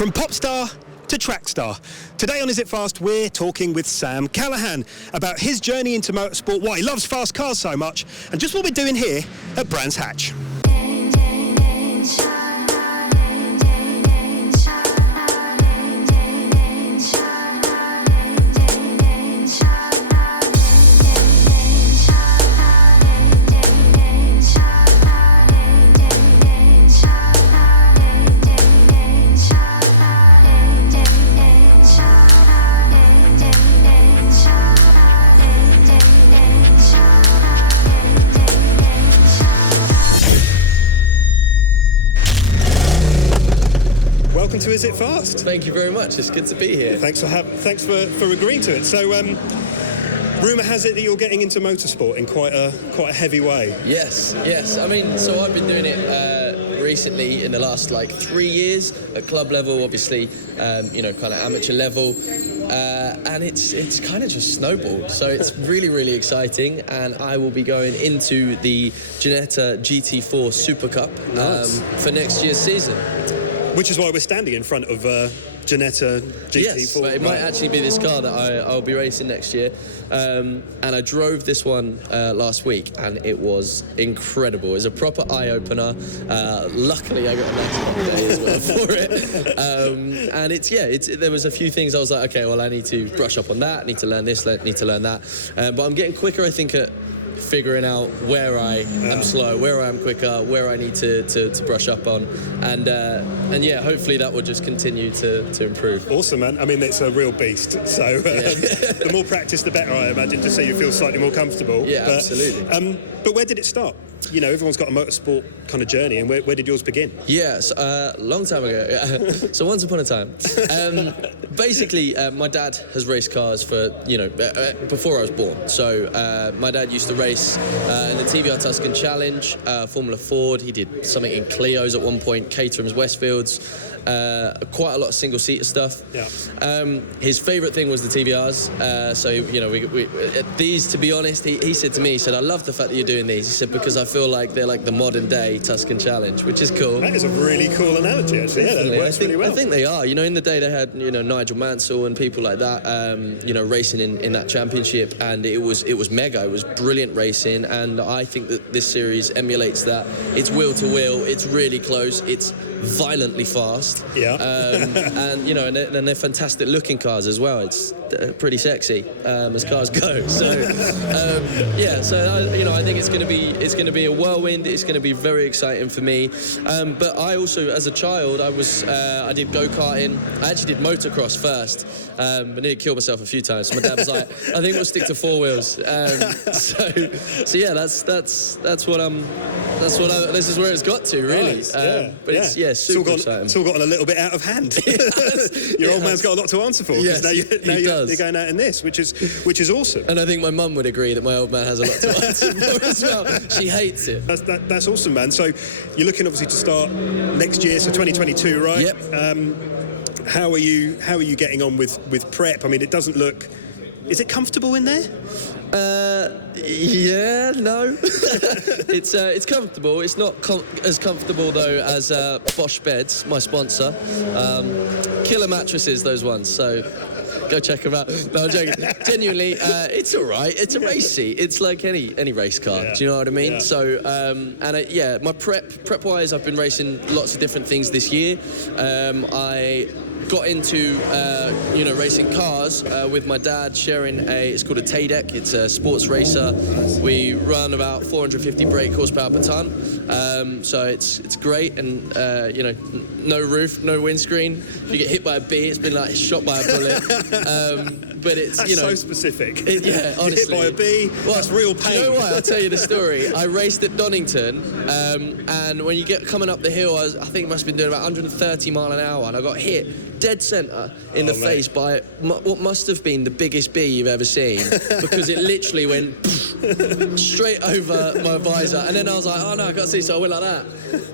From Popstar to Trackstar. Today on Is It Fast, we're talking with Sam Callahan about his journey into motorsport, why he loves fast cars so much, and just what we're doing here at Brands Hatch. Welcome to Is It Fast? Thank you very much. It's good to be here. Thanks for agreeing to it. So, rumour has it that you're getting into motorsport in quite a heavy way. Yes. I mean, so I've been doing it recently in the last 3 years at club level, obviously, kind of amateur level, and it's kind of just snowballed. So it's really exciting, and I will be going into the Ginetta GT4 Super Cup for next year's season. Which is why we're standing in front of Ginetta GT4. Yes, but it might actually be this car that I'll be racing next year. And I drove this one last week, and it was incredible. It was a proper eye-opener. Luckily, I got a nice holiday as well for it. And there was a few things I was like, okay, well, I need to brush up on that. I need to learn this, need to learn that. But I'm getting quicker, I think, at figuring out where I am slow, where I am quicker, where I need to brush up on, and hopefully that will just continue to improve. Awesome, man. I mean, it's a real beast. So the more practice, the better, I imagine, just so you feel slightly more comfortable. Yeah, absolutely. But where did it start? You know, everyone's got a motorsport kind of journey, and where did yours begin? Yes, long time ago. So once upon a time. Basically, my dad has raced cars for, before I was born. So my dad used to race in the TVR Tuscan Challenge, Formula Ford. He did something in Clios at one point, Caterham's Westfields. Quite a lot of single-seater stuff. Yeah. His favourite thing was the TVRs. So, we these, to be honest, he said to me, he said, I love the fact that you're doing these. He said, because I feel like they're like the modern-day Tuscan Challenge, which is cool. That is a really cool analogy, actually. Yeah, that works really well. I think they are. In the day they had, Nigel Mansell and people like that, racing in that championship, and it was mega. It was brilliant racing, and I think that this series emulates that. It's wheel-to-wheel. It's really close. It's violently fast. Yeah. And they're fantastic looking cars as well. It's pretty sexy as cars go. So I think it's going to be a whirlwind. It's going to be very exciting for me. But I also, as a child, I did go-karting. I actually did motocross first, but nearly killed myself a few times. So my dad was like, I think we'll stick to four wheels. That's what this is where it's got to, really. Nice. But super exciting. It's all gotten a little bit out of hand. Your old man's got a lot to answer for, because now you're going out in this, which is awesome. And I think my mum would agree that my old man has a lot to answer for as well. She hates it. That's awesome, man. So you're looking obviously to start next year, so 2022, right? Yep. How are you getting on with prep? I mean, it doesn't look. Is it comfortable in there? Yeah, no. It's comfortable. It's not as comfortable though as Bosch Beds, my sponsor. Killer mattresses, those ones. So go check them out. No, I'm joking. Genuinely, it's all right. It's a race seat. It's like any race car. Yeah. Do you know what I mean? Yeah. So my prep wise, I've been racing lots of different things this year. I got into racing cars with my dad, sharing it's called a Tadec. It's a sports racer. We run about 450 brake horsepower per ton, so it's great, and no roof, no windscreen. If you get hit by a bee, it's been like shot by a bullet. But it's that's so specific. Honestly, you're hit by a bee. Well, that's real pain. Do you know what? I'll tell you the story. I raced at Donington, and when you get coming up the hill, I think I must have been doing about 130 mile an hour, and I got hit dead centre in the face by what must have been the biggest bee you've ever seen, because it literally went straight over my visor, and then I was like, oh no, I can't see, so I went like that,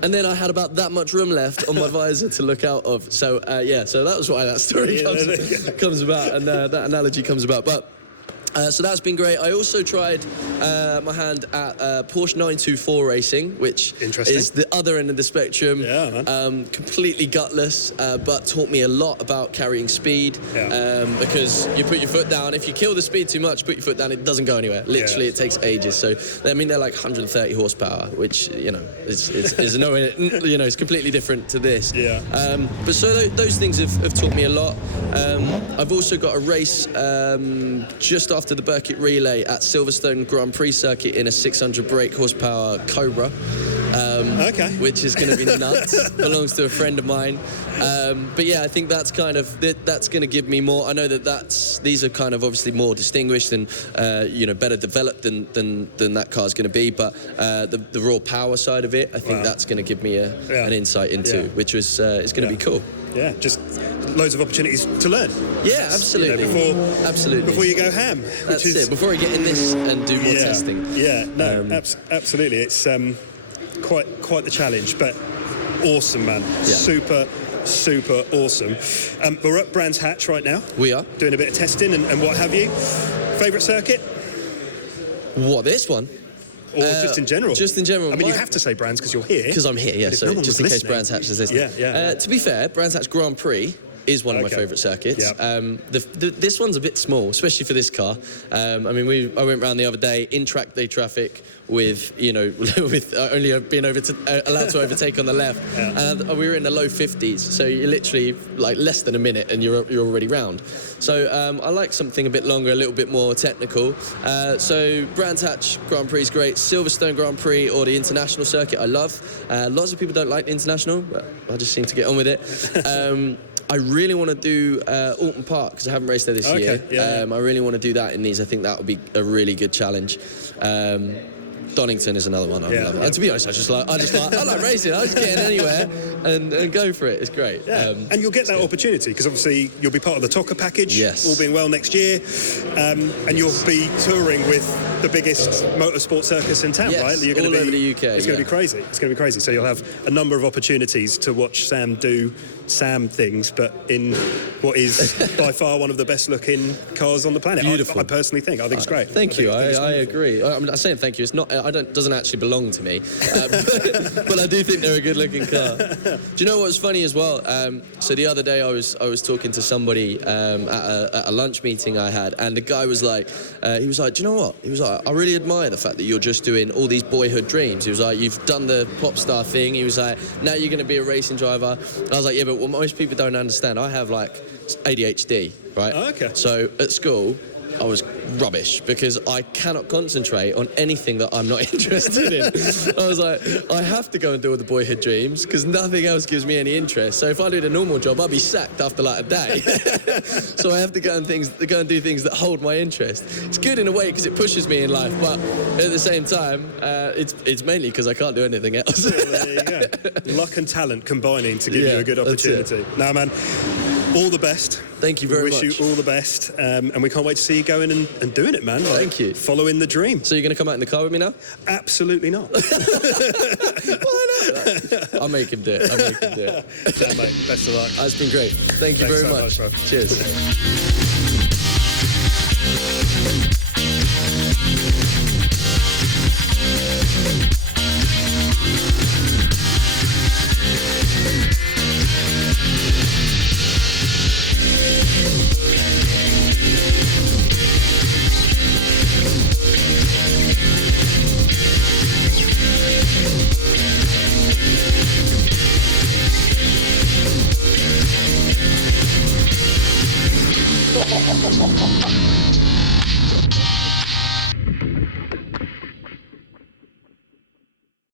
and then I had about that much room left on my visor to look out of. So so that was why that story comes about, and that analogy comes about. But So that's been great. I also tried my hand at Porsche 924 racing, which is the other end of the spectrum. Yeah, man. Completely gutless, but taught me a lot about carrying speed. Yeah. Because you put your foot down. If you kill the speed too much, put your foot down, it doesn't go anywhere. Literally, it takes ages. So I mean, they're like 130 horsepower, which is nowhere. It's completely different to this. Yeah. But so those things have taught me a lot. I've also got a race just after the Burkitt Relay at Silverstone Grand Prix circuit in a 600 brake horsepower Cobra. Which is going to be nuts. Belongs to a friend of mine. But yeah, I think that's kind of that's going to give me more. I know these are kind of obviously more distinguished and better developed than that car's going to be. But the raw power side of it, I think that's going to give me an insight into, which is going to be cool. Yeah, just loads of opportunities to learn. Yeah, absolutely. Before you go ham. That's it. Before I get in this and do more testing. Yeah, no, absolutely. It's quite the challenge, but awesome, man. Yeah. Super awesome. We're at Brands Hatch right now. We are. Doing a bit of testing and what have you. Favourite circuit? What, this one? Or just in general? Just in general. I mean, you have to say Brands because you're here. Because I'm here, yeah. So just in case Brands Hatch is listening. Yeah. To be fair, Brands Hatch Grand Prix is one of my favourite circuits. Yep. This one's a bit small, especially for this car. I went round the other day in track day traffic with with only being allowed to overtake on the left, and we were in the low 50s. So you're literally like less than a minute, and you're already round. So I like something a bit longer, a little bit more technical. So Brands Hatch Grand Prix is great. Silverstone Grand Prix or the international circuit, I love. Lots of people don't like the international, but I just seem to get on with it. I really want to do Alton Park because I haven't raced there this year. I really want to do that in these. I think that would be a really good challenge. Donington is another one I love. And to be honest, I like racing. I just get in anywhere and go for it. It's great. Yeah. And you'll get that opportunity because obviously you'll be part of the TOCA package. Yes. All being well next year, and you'll be touring with the biggest motorsport circus in town, right? You're all over the UK. It's going to be crazy. It's going to be crazy. So you'll have a number of opportunities to watch Sam do Sam things, but in what is by far one of the best looking cars on the planet. Beautiful. I personally think. I think it's great. Thank you. I agree. I'm saying thank you. It's not. Doesn't actually belong to me, but I do think they're a good looking car. Do you know what's funny as well? So the other day I was talking to somebody at a lunch meeting I had, and the guy was like, do you know what? He was like, I really admire the fact that you're just doing all these boyhood dreams. He was like, you've done the Popstar thing. He was like, now you're going to be a racing driver. And I was like, yeah, but what most people don't understand, I have like ADHD, right? Oh, okay. So at school, I was rubbish because I cannot concentrate on anything that I'm not interested in. I was like, I have to go and do all the boyhood dreams because nothing else gives me any interest. So if I did a normal job, I'd be sacked after like a day. So I have to go and do things that hold my interest. It's good in a way because it pushes me in life, but at the same time, it's mainly because I can't do anything else. There you go. Luck and talent combining to give you a good opportunity. Now, man, all the best. Thank you very much. Wish you all the best, and we can't wait to see you going and doing it, man. Thank you. Following the dream. So you're going to come out in the car with me now? Absolutely not. Why not? I'll make him do it. Yeah, mate, best of luck. It's been great. Thank you very much. Cheers. Ha ha ha ha ha!